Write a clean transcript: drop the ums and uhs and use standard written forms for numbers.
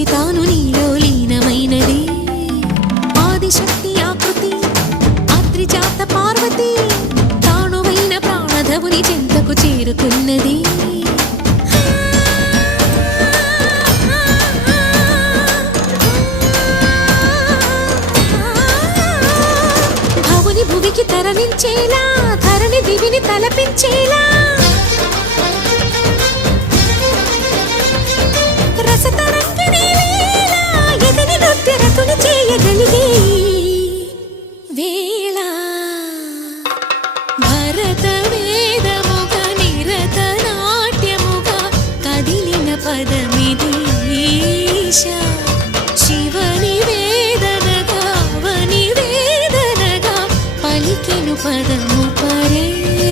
నుంచి తాను నీలో లీనమైనది ఆదిశక్తి ఆకృతి ఆత్రిజాత పార్వతి తానువైన ప్రాణధవుని చెంతకు చేరుకున్నది భవుని భువికి తరలించేలా ధరణి దివిని తలపించేలా రసతరంగిణి లీలా ఎదిని నృత్యరతుని చేయగలిగే వేళ భరత వేదముగా నిరత నాట్యముగా కదిలిన పదమిది ఈశా